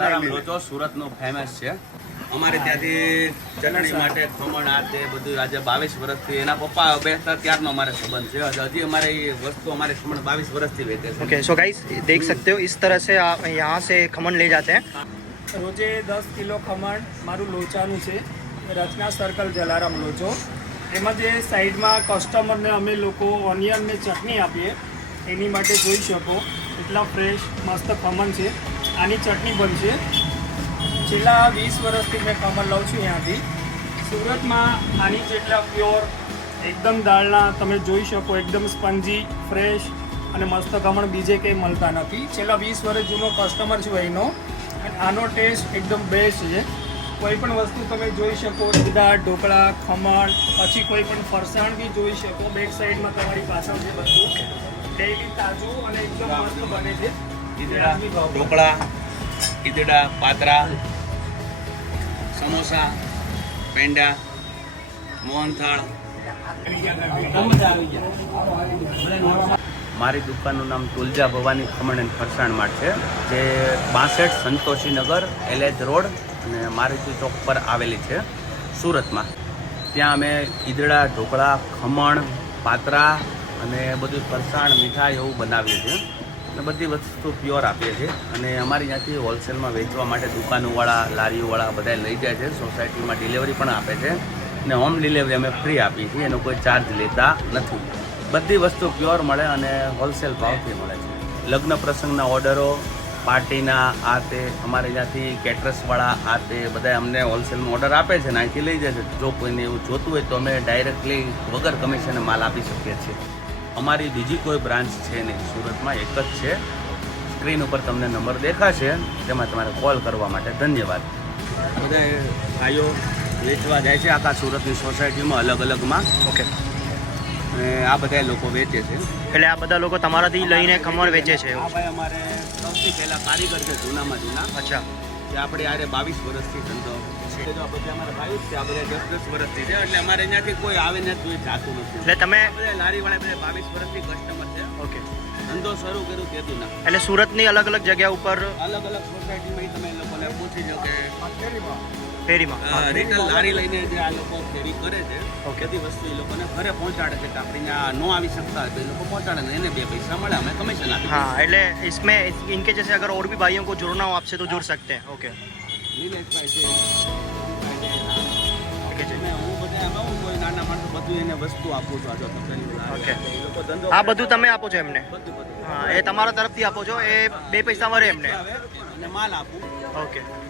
સુરતનું ફેમસ છે અમારે ત્યાંથી ચટણી માટે ખમણ આ તે બધું આજે બાવીસ વર્ષથી એના પપ્પા બેસતા ત્યારનો અમારે સંબંધ છે હજી- હજી અમારે એ વસ્તુ અમારે ખમણ બાવીસ વર્ષથી વેચે છે ओके सो गाइस देख सकते हो इस तरह से आप यहाँ से खमन ले जाते हैं રોજે દસ કિલો ખમણ મારું લોચાનું છે રચના સર્કલ જલારામ લોચો એમાં જે સાઈડમાં કસ્ટમરને અમે લોકો ઓનિયન ને ચટણી આપીએ એની માટે જોઈ શકો એટલા ફ્રેશ મસ્ત ખમણ છે આની ચટણી બનશે. છેલ્લા વીસ વર્ષથી મેં કમર લઉં છું ત્યાંથી સુરતમાં આની જેટલા પ્યોર, એકદમ દાળના, તમે જોઈ શકો, એકદમ સ્પંજી, ફ્રેશ અને મસ્ત ખમણ બીજે કંઈ મળતા નથી. છેલ્લા વીસ વર્ષ જૂનો કસ્ટમર છું અહીંનો. અને આનો ટેસ્ટ એકદમ બેસ્ટ છે. કોઈ પણ વસ્તુ તમે જોઈ શકો સીધા ઢોકળા, ખમણ, પછી કોઈ પણ ફરસાણ બી જોઈ શકો. બેક સાઈડમાં તમારી પાછળ છે બધું ડેઈલી તાજું અને એકદમ મસ્ત બને છે. ઢોકળા ઈદડા પાતરા, સમોસા, પેંડા, મોહનથાળ. મારી દુકાનનું નામ તુલજા ભવાની ખમણ એન્ડ ફરસાણ માર્ટ છે, જે બાસઠ સંતોષીનગર એલેજ રોડ અને મારુતિ ચોક પર આવેલી છે, સુરતમાં. ત્યાં અમે ઈદડા, ઢોકળા, ખમણ, પાતરા અને બધું ફરસાણ મીઠાઈ એવું બનાવીએ છીએ. અને બધી વસ્તુ પ્યોર આપીએ છીએ. અને અમારી ત્યાંથી હોલસેલમાં વેચવા માટે દુકાનોવાળા લારીઓવાળા બધા લઈ જાય છે. સોસાયટીમાં ડિલિવરી પણ આપે છે. અને હોમ ડિલિવરી અમે ફ્રી આપીએ છીએ. એનો કોઈ ચાર્જ લેતા નથી. બધી વસ્તુ પ્યોર મળે અને હોલસેલ ભાવથી મળે છે. લગ્ન પ્રસંગના ઓર્ડરો, પાર્ટીના આ તે અમારે ત્યાંથી કેટરસવાળા આ તે બધા અમને હોલસેલમાં ઓર્ડર આપે છે ને અહીંથી લઈ જાય છે. જો કોઈને એવું જોતું હોય તો અમે ડાયરેક્ટલી વગર કમિશને માલ આપી શકીએ છીએ. અમારી બીજી કોઈ બ્રાન્ચ છે નહીં. સુરતમાં એક જ છે. સ્ક્રીન ઉપર તમને નંબર દેખાશે. તેમાં તમારે કોલ કરવા માટે ધન્યવાદ. બધા ભાઈઓ વેચવા જાય છે આખા સુરતની સોસાયટીમાં અલગ અલગમાં. ઓકે. આ બધા લોકો વેચે છે. એટલે આ બધા લોકો તમારાથી લઈને ખમણ વેચે છે? અમારે સૌથી પહેલાં કારીગર છે જૂનામાં જૂના. અચ્છા. જે આપણે આરે બાવીસ વર્ષથી ધંધો છે. આ બધા અમારા ભાઈ જ છે આ બધા દસ દસ વર્ષથી છે એટલે અમારે અહીંયાથી કોઈ આવે ને કોઈ જાતું નથી. એટલે તમે લારીવાળા બધા બાવીસ વર્ષથી કસ્ટમર છે. ઓકે. ધંધો શરૂ કર્યું તેતું ના. એટલે સુરતની અલગ અલગ જગ્યા ઉપર અલગ અલગ સોસાયટીમાં તમે લોકોને પૂછી જો કે ફેરીમાં રિટેલ લારી લઈને જે આ લોકો ફેરી કરે છે Okay. બધી વસ્તુ એ લોકોને ઘરે પહોંચાડે છે કે આપણે અહીંયા ન આવી શકતા હોય તો એ લોકો પહોંચાડે ને એને બે પૈસા મળે અમે કમિશન આપી हाँ એટલે इसमें इनके जैसे अगर और भी भाइयों को जुड़ना हो आपसे तो जुड़ सकते हैं ओके નિલેશભાઈ છે નિલેશભાઈ ઓકે છે અને હું બધા એમાં હું કોઈ નાના માણસો બધું એને વસ્તુ આપું છું આ જો તપેલી લારી Okay. એ લોકો ધંધો આ બધું તમે આપો છો એમને બધું બધું હા એ તમારા તરફથી આપો છો એ બે પૈસા મળે એમને આવે અને માલ આપું ઓકે એ